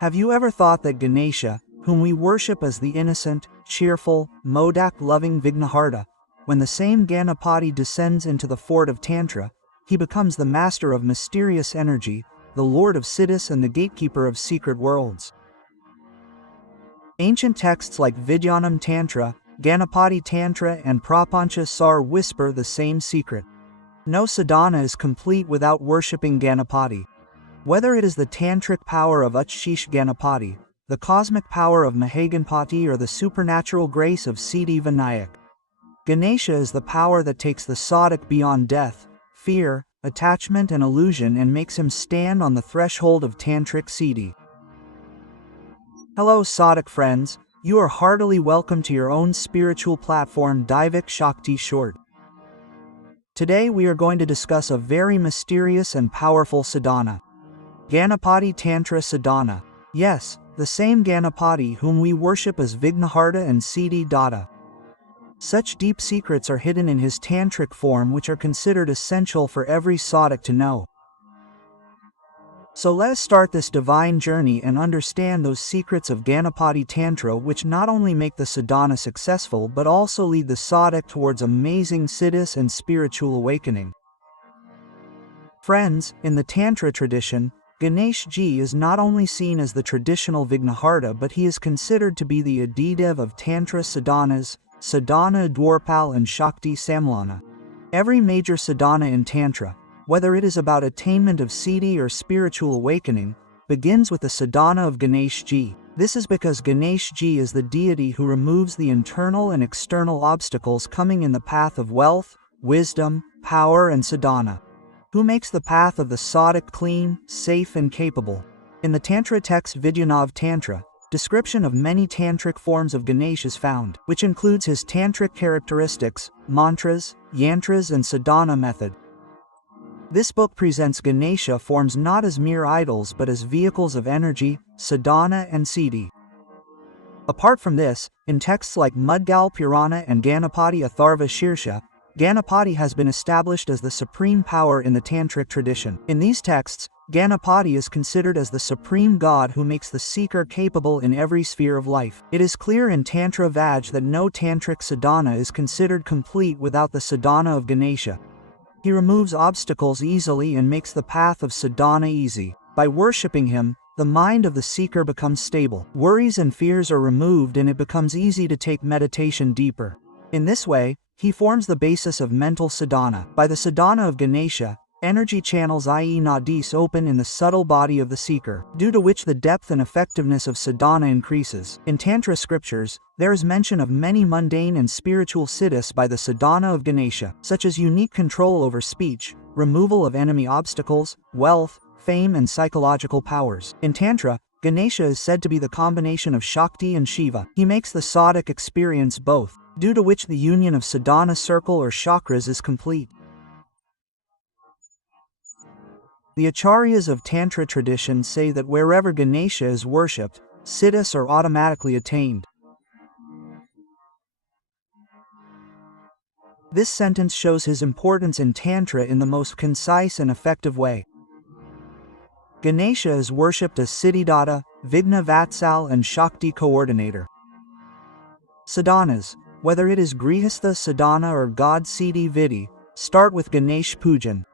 Have you ever thought that Ganesha, whom we worship as the innocent, cheerful, modak-loving Vignaharta, when the same Ganapati descends into the fort of Tantra, he becomes the master of mysterious energy, the lord of siddhis and the gatekeeper of secret worlds? Ancient texts like Vidyanam Tantra, Ganapati Tantra and Prapancha Sar whisper the same secret. No sadhana is complete without worshipping Ganapati. Whether it is the tantric power of Utshish Ganapati, the cosmic power of Mahaganpati or the supernatural grace of Siddhi Vinayak, Ganesha is the power that takes the sadhak beyond death, fear, attachment and illusion and makes him stand on the threshold of tantric siddhi. Hello sadhak friends, you are heartily welcome to your own spiritual platform Daivik Shakti Short. Today we are going to discuss a very mysterious and powerful sadhana. Ganapati Tantra Sadhana. Yes, the same Ganapati whom we worship as Vignaharta and Siddhi Datta. Such deep secrets are hidden in his tantric form which are considered essential for every sadhak to know. So let us start this divine journey and understand those secrets of Ganapati Tantra which not only make the sadhana successful but also lead the sadhak towards amazing siddhis and spiritual awakening. Friends, in the Tantra tradition, Ganesh Ji is not only seen as the traditional Vignaharta but he is considered to be the Adidev of Tantra sadhanas, Sadhana Dwarpal and Shakti Samlana. Every major sadhana in Tantra, whether it is about attainment of siddhi or spiritual awakening, begins with the sadhana of Ganesh Ji. This is because Ganesh Ji is the deity who removes the internal and external obstacles coming in the path of wealth, wisdom, power and sadhana, who makes the path of the sadhak clean, safe and capable. In the Tantra text Vidyanav Tantra, description of many tantric forms of Ganesh is found, which includes his tantric characteristics, mantras, yantras and sadhana method. This book presents Ganesha forms not as mere idols but as vehicles of energy, sadhana and siddhi. Apart from this, in texts like Mudgal Purana and Ganapati Atharva Shirsha, Ganapati has been established as the supreme power in the tantric tradition. In these texts, Ganapati is considered as the supreme god who makes the seeker capable in every sphere of life. It is clear in Tantra Vaj that no tantric sadhana is considered complete without the sadhana of Ganesha. He removes obstacles easily and makes the path of sadhana easy. By worshipping him, the mind of the seeker becomes stable. Worries and fears are removed and it becomes easy to take meditation deeper. In this way, he forms the basis of mental sadhana. By the sadhana of Ganesha, energy channels i.e. nadis open in the subtle body of the seeker, due to which the depth and effectiveness of sadhana increases. In Tantra scriptures, there is mention of many mundane and spiritual siddhis by the sadhana of Ganesha, such as unique control over speech, removal of enemy obstacles, wealth, fame and psychological powers. In Tantra, Ganesha is said to be the combination of Shakti and Shiva. He makes the sadhak experience both, due to which the union of sadhana circle or chakras is complete. The acharyas of Tantra tradition say that wherever Ganesha is worshipped, siddhis are automatically attained. This sentence shows his importance in Tantra in the most concise and effective way. Ganesha is worshipped as Siddhidatta, Vigna Vatsal and Shakti coordinator. Sadhanas, whether it is Grihastha sadhana or God Siddhi Vidhi, start with Ganesh Pujan.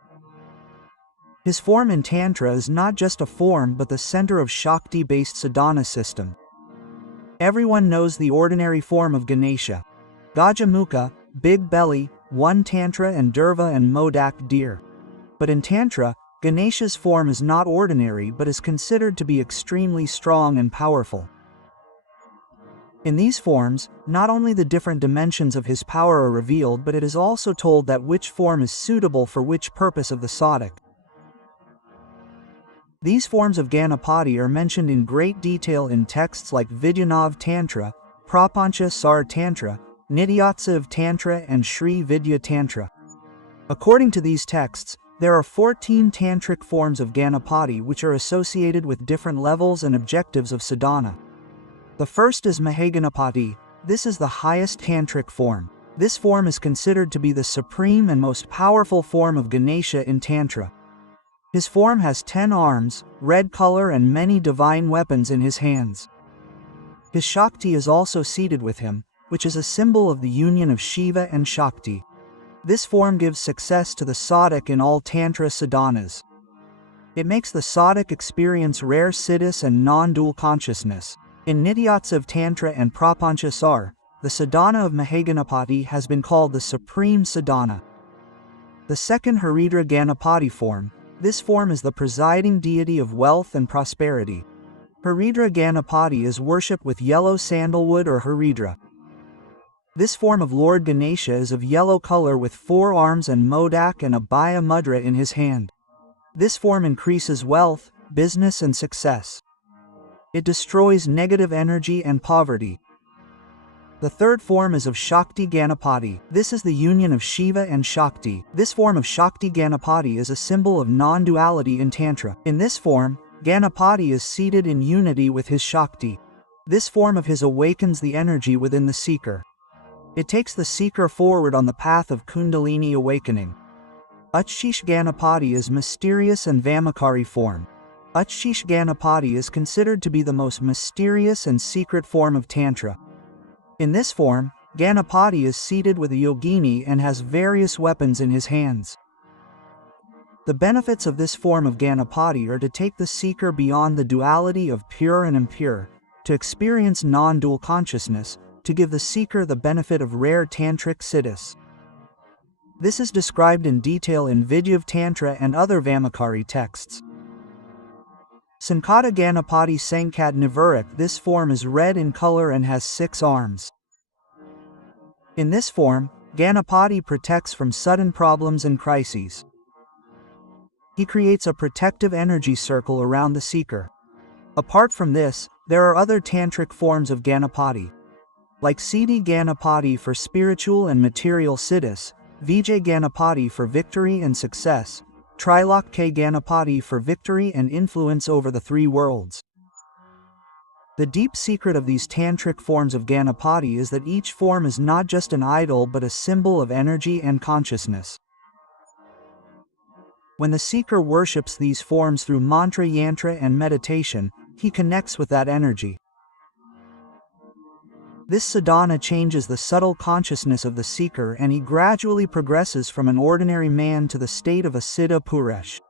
His form in Tantra is not just a form but the center of Shakti-based sadhana system. Everyone knows the ordinary form of Ganesha. Gajamukha, big belly, one Tantra and Durva and Modak deer. But in Tantra, Ganesha's form is not ordinary but is considered to be extremely strong and powerful. In these forms, not only the different dimensions of his power are revealed but it is also told that which form is suitable for which purpose of the sadhak. These forms of Ganapati are mentioned in great detail in texts like Vidyanav Tantra, Prapancha Sar Tantra, Nityotsav Tantra and Sri Vidya Tantra. According to these texts, there are 14 tantric forms of Ganapati which are associated with different levels and objectives of sadhana. The first is Mahaganapati. This is the highest tantric form. This form is considered to be the supreme and most powerful form of Ganesha in Tantra. His form has 10 arms, red color and many divine weapons in his hands. His Shakti is also seated with him, which is a symbol of the union of Shiva and Shakti. This form gives success to the sadhak in all Tantra sadhanas. It makes the sadhak experience rare siddhis and non-dual consciousness. In Nityotsav Tantra and Prapancha Sar, the sadhana of Mahaganapati has been called the supreme sadhana. The second Haridra Ganapati form, this form is the presiding deity of wealth and prosperity. Haridra Ganapati is worshipped with yellow sandalwood or Haridra. This form of Lord Ganesha is of yellow color with 4 arms and modak and a Abhaya mudra in his hand. This form increases wealth, business and success. It destroys negative energy and poverty. The third form is of Shakti Ganapati. This is the union of Shiva and Shakti. This form of Shakti Ganapati is a symbol of non-duality in Tantra. In this form, Ganapati is seated in unity with his Shakti. This form of his awakens the energy within the seeker. It takes the seeker forward on the path of Kundalini awakening. Utshish Ganapati is mysterious and Vamakari form. Utshish Ganapati is considered to be the most mysterious and secret form of Tantra. In this form, Ganapati is seated with a yogini and has various weapons in his hands. The benefits of this form of Ganapati are to take the seeker beyond the duality of pure and impure, to experience non-dual consciousness, to give the seeker the benefit of rare tantric siddhis. This is described in detail in Vidyav Tantra and other Vamakari texts. Sankata Ganapati Sankat Nivarak. This form is red in color and has 6 arms. In this form, Ganapati protects from sudden problems and crises. He creates a protective energy circle around the seeker. Apart from this, there are other tantric forms of Ganapati. Like Siddhi Ganapati for spiritual and material siddhis, Vijay Ganapati for victory and success, Trilok K Ganapati for victory and influence over the 3 worlds. The deep secret of these tantric forms of Ganapati is that each form is not just an idol but a symbol of energy and consciousness. When the seeker worships these forms through mantra, yantra and meditation, he connects with that energy. This sadhana changes the subtle consciousness of the seeker and he gradually progresses from an ordinary man to the state of a Siddha Purush.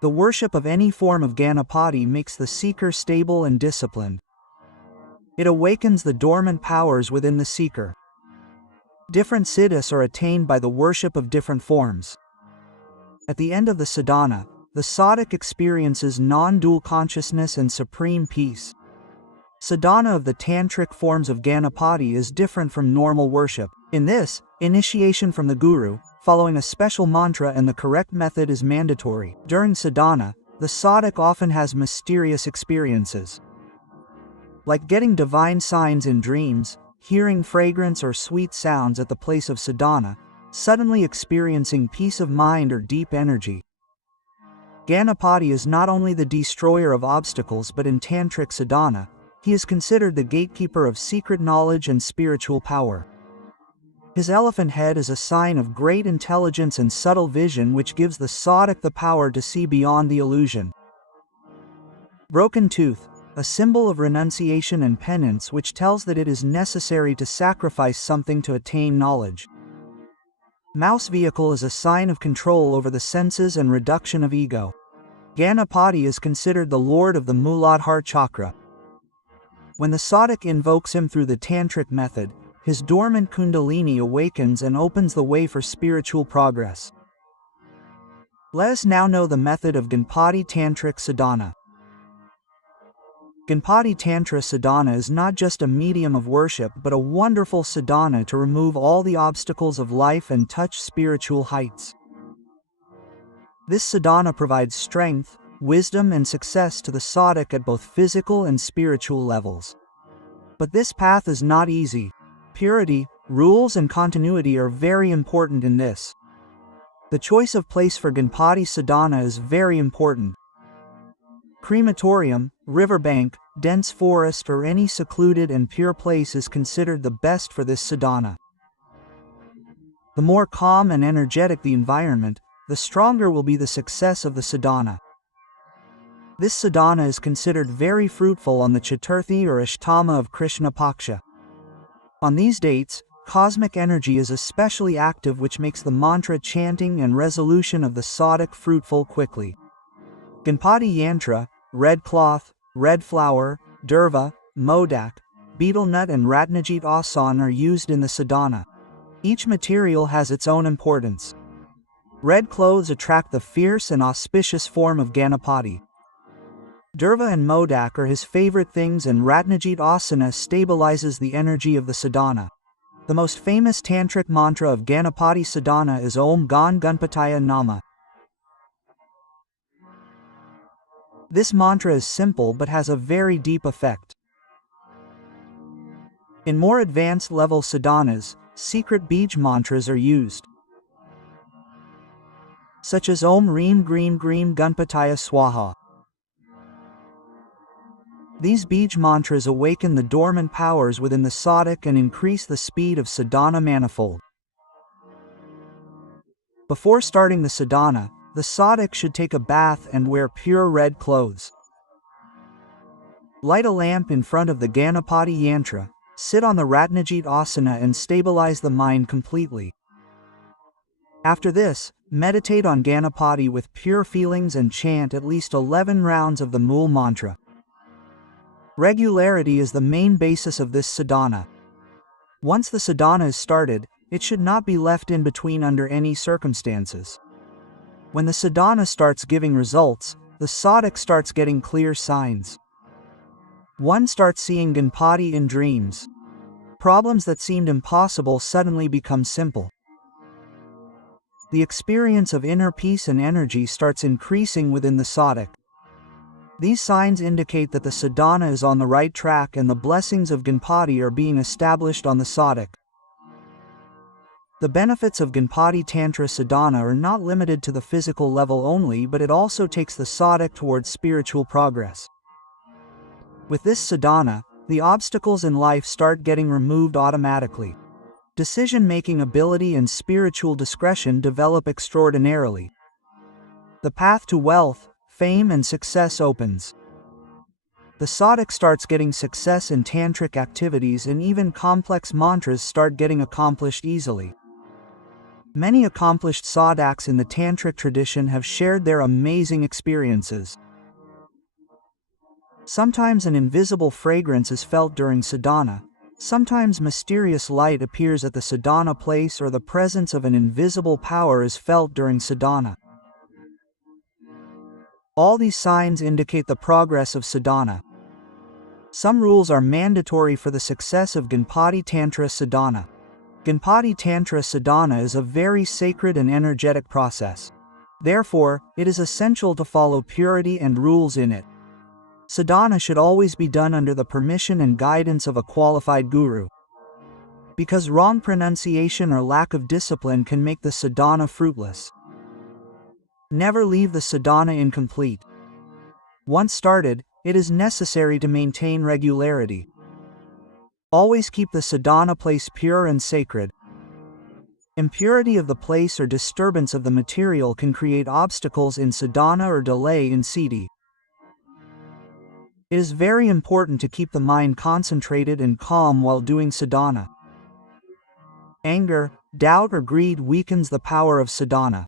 The worship of any form of Ganapati makes the seeker stable and disciplined. It awakens the dormant powers within the seeker. Different siddhis are attained by the worship of different forms. At the end of the sadhana, the sadhak experiences non-dual consciousness and supreme peace. Sadhana of the tantric forms of Ganapati is different from normal worship. In this, initiation from the guru, following a special mantra and the correct method is mandatory. During sadhana, the sadhak often has mysterious experiences. Like getting divine signs in dreams, hearing fragrance or sweet sounds at the place of sadhana, suddenly experiencing peace of mind or deep energy. Ganapati is not only the destroyer of obstacles but in tantric sadhana, he is considered the gatekeeper of secret knowledge and spiritual power. His elephant head is a sign of great intelligence and subtle vision which gives the sadhak the power to see beyond the illusion. Broken tooth, a symbol of renunciation and penance which tells that it is necessary to sacrifice something to attain knowledge. Mouse vehicle is a sign of control over the senses and reduction of ego. Ganapati is considered the lord of the Muladhara chakra. When the sadhak invokes him through the tantric method, his dormant kundalini awakens and opens the way for spiritual progress. Let us now know the method of Ganpati Tantric Sadhana. Ganpati Tantra Sadhana is not just a medium of worship but a wonderful sadhana to remove all the obstacles of life and touch spiritual heights. This sadhana provides strength, wisdom and success to the sadhak at both physical and spiritual levels. But this path is not easy. Purity, rules and continuity are very important in this. The choice of place for Ganpati Sadhana is very important. Crematorium, riverbank, dense forest or any secluded and pure place is considered the best for this sadhana. The more calm and energetic the environment, the stronger will be the success of the sadhana. This sadhana is considered very fruitful on the Chaturthi or Ashtama of Krishna Paksha. On these dates, cosmic energy is especially active, which makes the mantra chanting and resolution of the sadhak fruitful quickly. Ganpati yantra, red cloth, red flower, durva, modak, betel nut and ratnajit asan are used in the sadhana. Each material has its own importance. Red clothes attract the fierce and auspicious form of Ganapati. Durva and modak are his favorite things, and ratnajit asana stabilizes the energy of the sadhana. The most famous tantric mantra of Ganapati sadhana is Om Gan Ganpataya Nama. This mantra is simple but has a very deep effect. In more advanced level sadhanas, secret bij mantras are used, such as Om Reem Greem Greem Ganpataya Swaha. These bij mantras awaken the dormant powers within the sadhak and increase the speed of sadhana manifold. Before starting the sadhana, the sadhak should take a bath and wear pure red clothes. Light a lamp in front of the Ganapati yantra, sit on the Ratnajit asana and stabilize the mind completely. After this, meditate on Ganapati with pure feelings and chant at least 11 rounds of the Mool mantra. Regularity is the main basis of this sadhana. Once the sadhana is started, it should not be left in between under any circumstances. When the sadhana starts giving results, the sadhak starts getting clear signs. One starts seeing Ganpati in dreams. Problems that seemed impossible suddenly become simple. The experience of inner peace and energy starts increasing within the sadhak. These signs indicate that the sadhana is on the right track and the blessings of Ganpati are being established on the sadhak. The benefits of Ganpati Tantra sadhana are not limited to the physical level only, but it also takes the sadhak towards spiritual progress. With this sadhana, the obstacles in life start getting removed automatically. Decision-making ability and spiritual discretion develop extraordinarily. The path to wealth, fame and success opens. The sadhak starts getting success in tantric activities, and even complex mantras start getting accomplished easily. Many accomplished sadhaks in the tantric tradition have shared their amazing experiences. Sometimes an invisible fragrance is felt during sadhana. Sometimes mysterious light appears at the sadhana place, or the presence of an invisible power is felt during sadhana. All these signs indicate the progress of sadhana. Some rules are mandatory for the success of Ganpati Tantra sadhana. Ganpati Tantra sadhana is a very sacred and energetic process. Therefore, it is essential to follow purity and rules in it. Sadhana should always be done under the permission and guidance of a qualified guru. Because wrong pronunciation or lack of discipline can make the sadhana fruitless. Never leave the sadhana incomplete. Once started, it is necessary to maintain regularity. Always keep the sadhana place pure and sacred. Impurity of the place or disturbance of the material can create obstacles in sadhana or delay in siddhi. It is very important to keep the mind concentrated and calm while doing sadhana. Anger, doubt or greed weakens the power of sadhana.